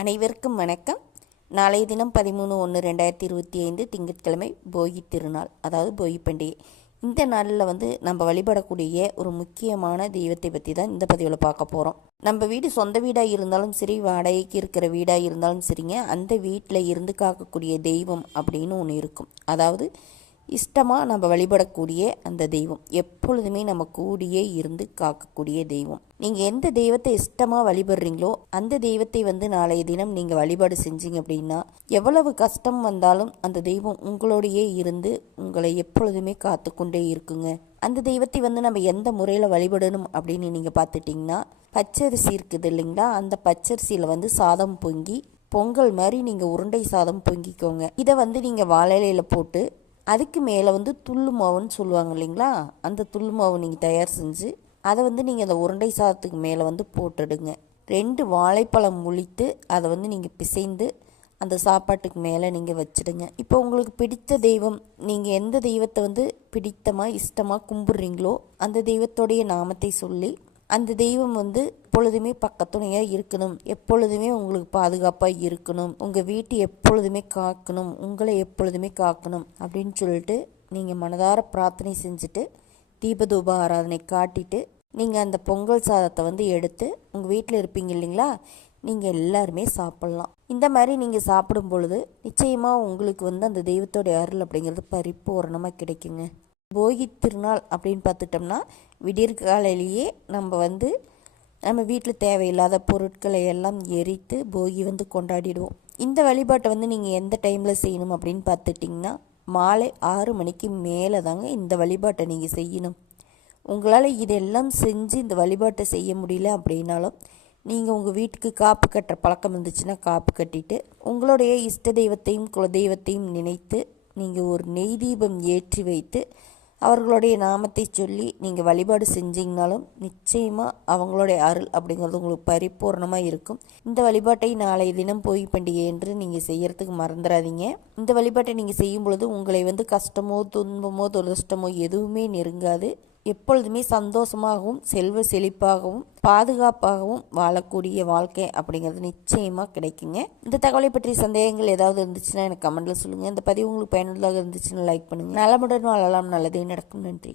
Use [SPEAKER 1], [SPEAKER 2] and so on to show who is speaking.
[SPEAKER 1] அனைவருக்கும் வணக்கம். நாளைய தினம் பதிமூணு ஒன்று ரெண்டாயிரத்தி இருபத்தி ஐந்து திங்கட்கிழமை போகி திருநாள் அதாவது போகி பண்டிகை. இந்த நாளில் வந்து நம்ம வழிபடக்கூடிய ஒரு முக்கியமான தெய்வத்தை பற்றி தான் இந்த பதிவில் பார்க்க போகிறோம் நம்ம வீடு சொந்த வீடாக இருந்தாலும் சரி வாடகைக்கு இருக்கிற வீடாக இருந்தாலும் சரிங்க அந்த வீட்டில் இருந்து காக்கக்கூடிய தெய்வம் அப்படின்னு ஒன்று இருக்கும். அதாவது இஷ்டமாக நம்ம வழிபடக்கூடிய அந்த தெய்வம். எப்பொழுதுமே நம்ம கூடியே இருந்து காக்கக்கூடிய தெய்வம். நீங்கள் எந்த தெய்வத்தை இஷ்டமாக வழிபடுறீங்களோ அந்த தெய்வத்தை வந்து நாளைய தினம் நீங்கள் வழிபாடு செஞ்சீங்க அப்படின்னா எவ்வளவு கஷ்டம் வந்தாலும் அந்த தெய்வம் உங்களோடையே இருந்து உங்களை எப்பொழுதுமே காத்து கொண்டே இருக்குங்க. அந்த தெய்வத்தை வந்து நம்ம எந்த முறையில் வழிபடணும் அப்படின்னு நீங்கள் பார்த்துட்டிங்கன்னா பச்சரிசி இருக்குது இல்லைங்களா? அந்த பச்சரிசியில் வந்து சாதம் பொங்கி பொங்கல் மாதிரி நீங்கள் உருண்டை சாதம் பொங்கிக்கோங்க. இதை வந்து நீங்கள் வாழையில போட்டு அதுக்கு மேலே வந்து துள்ளு மாவுன்னு சொல்லுவாங்க இல்லைங்களா? அந்த துள்ளு மாவு நீங்கள் தயார் செஞ்சு அதை வந்து நீங்கள் அந்த உருண்டை சாதத்துக்கு மேலே வந்து போட்டுடுங்க. ரெண்டு வாழைப்பழம் முழித்து அதை வந்து நீங்கள் பிசைந்து அந்த சாப்பாட்டுக்கு மேலே நீங்கள் வச்சுடுங்க. இப்போ உங்களுக்கு பிடித்த தெய்வம் நீங்கள் எந்த தெய்வத்தை வந்து பிடித்தமாக இஷ்டமாக கும்பிட்றீங்களோ அந்த தெய்வத்தோடைய நாமத்தை சொல்லி அந்த தெய்வம் வந்து எப்பொழுதுமே பக்கத்துணையாக இருக்கணும். எப்பொழுதுமே உங்களுக்கு பாதுகாப்பாக இருக்கணும். உங்கள் வீட்டை எப்பொழுதுமே காக்கணும். உங்களை எப்பொழுதுமே காக்கணும் அப்படின்னு சொல்லிட்டு நீங்கள் மனதார பிரார்த்தனை செஞ்சுட்டு தீபதூப ஆராதனை காட்டிட்டு நீங்கள் அந்த பொங்கல் சாதத்தை வந்து எடுத்து உங்கள் வீட்டில் இருப்பீங்க இல்லைங்களா? நீங்கள் எல்லாருமே சாப்பிட்லாம். இந்த மாதிரி நீங்கள் சாப்பிடும் பொழுது நிச்சயமாக உங்களுக்கு வந்து அந்த தெய்வத்தோடைய அருள் அப்படிங்கிறது பரிபூரணமாக கிடைக்குங்க. போகி திருநாள் அப்படின்னு பார்த்துட்டோம்னா விடியற்காலையிலேயே நம்ம வந்து நம்ம வீட்டில் தேவையில்லாத பொருட்களை எல்லாம் எரித்து போகி வந்து கொண்டாடிடுவோம். இந்த வழிபாட்டை வந்து நீங்கள் எந்த டைமில் செய்யணும் அப்படின்னு பார்த்துட்டிங்கன்னா மாலை ஆறு மணிக்கு மேலே தாங்க இந்த வழிபாட்டை நீங்கள் செய்யணும். உங்களால் இதெல்லாம் செஞ்சு இந்த வழிபாட்டை செய்ய முடியல அப்படின்னாலும் நீங்கள் உங்கள் வீட்டுக்கு காப்பு கட்டுற பழக்கம் இருந்துச்சுன்னா காப்பு கட்டிட்டு உங்களுடைய இஷ்ட தெய்வத்தையும் குலதெய்வத்தையும் நினைத்து நீங்கள் ஒரு நெய் தீபம் ஏற்றி வைத்து அவர்களுடைய நாமத்தை சொல்லி நீங்கள் வழிபாடு செஞ்சீங்கனாலும் நிச்சயமாக அவங்களுடைய அருள் அப்படிங்கிறது உங்களுக்கு பரிபூர்ணமாக இருக்கும். இந்த வழிபாட்டை நாளைய தினம் போய் பண்டிகை என்று நீங்கள் செய்யறதுக்கு மறந்துடாதீங்க. இந்த வழிபாட்டை நீங்கள் செய்யும் பொழுது உங்களை வந்து கஷ்டமோ துன்பமோ துரதிருஷ்டமோ எதுவுமே நெருங்காது. எப்பொழுதுமே சந்தோஷமாகவும் செல்வ செழிப்பாகவும் பாதுகாப்பாகவும் வாழக்கூடிய வாழ்க்கை அப்படிங்கிறது நிச்சயமாக கிடைக்குங்க. இந்த தகவலை பற்றி சந்தேகங்கள் ஏதாவது இருந்துச்சுன்னா எனக்கு கமெண்ட்டில் சொல்லுங்கள் இந்த பதிவு உங்களுக்கு பயனுள்ளதாக இருந்துச்சுன்னா லைக் பண்ணுங்கள் நலமுடன் வாழலாம் நல்லதே நடக்கும். நன்றி.